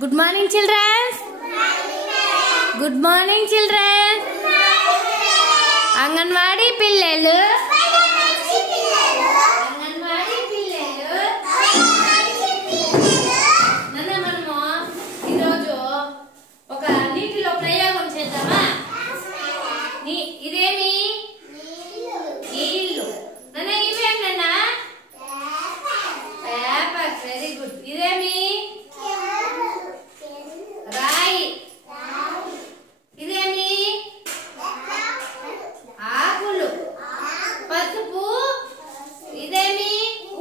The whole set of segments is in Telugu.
Good morning, children. Good morning, children. Anganwadi పిల్లలు మనము ఈరోజు ఒక నీటిలో ప్రయోగం చేద్దామా? ఇదేమి నీళ్ళు నాన్న, ఇవేమన్నా పేపర్. Very good. ఇదేమి రాయి. ఇదేమి ఆకులు. పసుపు. ఇదేమి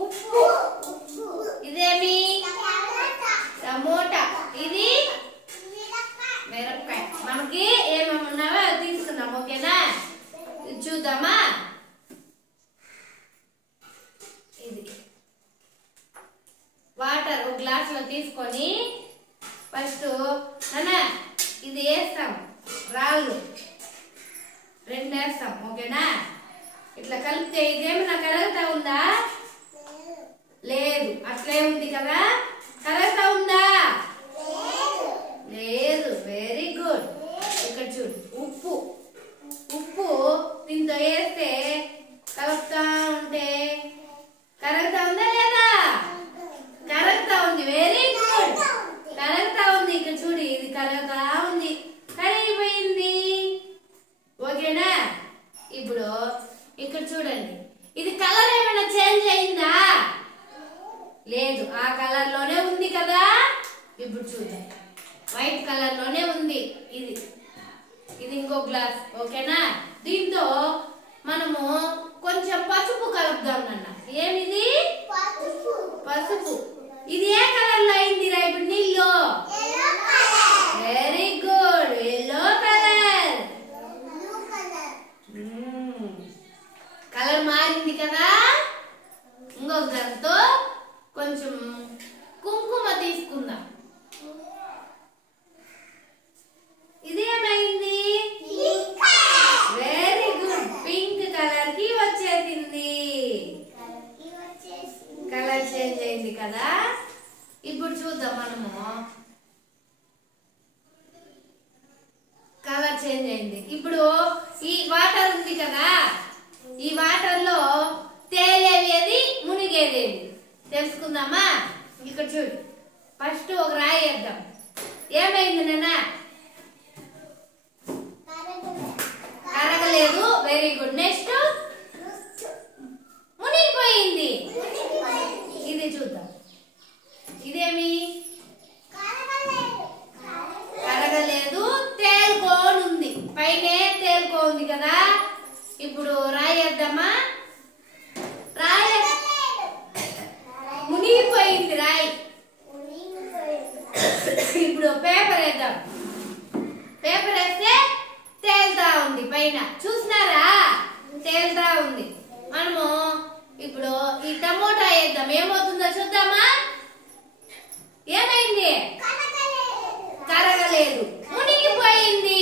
ఉప్పు. ఇదేమి టమోటా. ఇది మిరపకాయ. మనకి ఏమేమి ఉన్నావో తీసుకుందాం, ఓకేనా? చూద్దామా? ఇది వాటర్ ఒక గ్లాస్ లో తీసుకొని ఫస్ట్ నాన్న ఇది వేస్తాం, రాళ్ళు 2 వేస్తాం, ఓకేనా? ఇట్లా కలిపితే ఇదేమన్నా కరుగుతా ఉందా? లేదు, అట్లే ఉంది కదా. కరుగుతా ఉందా? లేదు. Very good. ఇక్కడ చూడు, ఉప్పు. ఉప్పు దీంతో వేస్తే కలుపుతా ఉంటే కరుగుతా ఉందా లేదా? కరుగుతా ఉంది. Very good. కరుగుతా ఉంది. ఇక్కడ చూడు, ఇది కరుగుతా ఉంది, కరిగిపోయింది, ఓకేనా? ఇప్పుడు ఇక్కడ చూడండి, ఇది కలర్ ఏమైనా చేంజ్ అయిందా? లేదు, ఆ కలర్ లోనే ఉంది కదా. ఇప్పుడు చూడండి, వైట్ కలర్ లోనే ఉంది. ఇది ఇంకో గ్లాస్, ఓకేనా? దీంతో మనము కొంచెం పసుపు కలుపుదాం నాన్న. ఏమిది? పసుపు. ఇది ఏ కలర్ లో అయిందిరా ఇప్పుడు నీళ్ళు? Very good. Yellow colour. Colour మారింది కదా. ఇంకొక దాంతో కొంచెం కుంకుమ తీసుకుందాం. ఇది ఏమైంది? Very good. పింక్ కలర్ కి వచ్చేసింది. కలర్ చేంజ్ అయింది కదా. ఇప్పుడు చూద్దాం మనము. కలర్ చేంజ్ అయింది. ఇప్పుడు ఈ వాటర్ ఉంది కదా, ఈ వాటర్ లో తేలేది మునిగేది తెలుసుకుందామా? ఇక్కడ చూడు, ఫస్ట్ ఒక రాయి వేద్దాం. ఏమైంది నాన్న? కరగలేదు. Very good. నెక్స్ట్ మునిగిపోయింది. ఇది చూద్దాం. ఇదేమి? కరగలేదు, తేలుకోనుంది. పైనే తేలుకోంది కదా. ఇప్పుడు రాయి వేద్దామా? రాయి మునిగిపోయింది. రాయి. ఇప్పుడు పేపర్ వేద్దాం. పేపర్ వేస్తే తేలుతా ఉంది పైన. చూసినారా? తేలుతా ఉంది. మనము ఇప్పుడు ఈ టమోటా వేద్దాం. ఏమవుతుందో చూద్దామా? ఏమైంది? కరగలేదు, మునిగిపోయింది.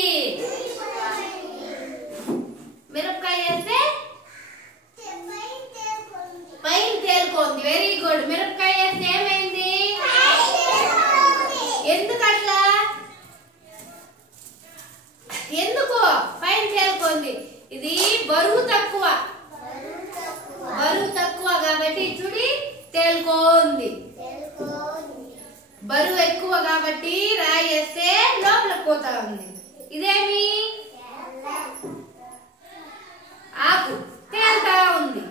మిరపకాయ వేస్తే పైన తేలుకోంది. Very good. మిరపకాయ వేస్తే ఏమైంది? ఎందుకట్లా? ఎందుకు పైన తేలుకోంది? ఇది బరువు తక్కువ. బరువు తక్కువ కాబట్టి చూడి తేలుకోంది. బరువు ఎక్కువ కాబట్టి రాయి వేస్తే లోపలికి పోతా ఉంది. ఇదేమి? ఆకు. తేలుతా ఉంది.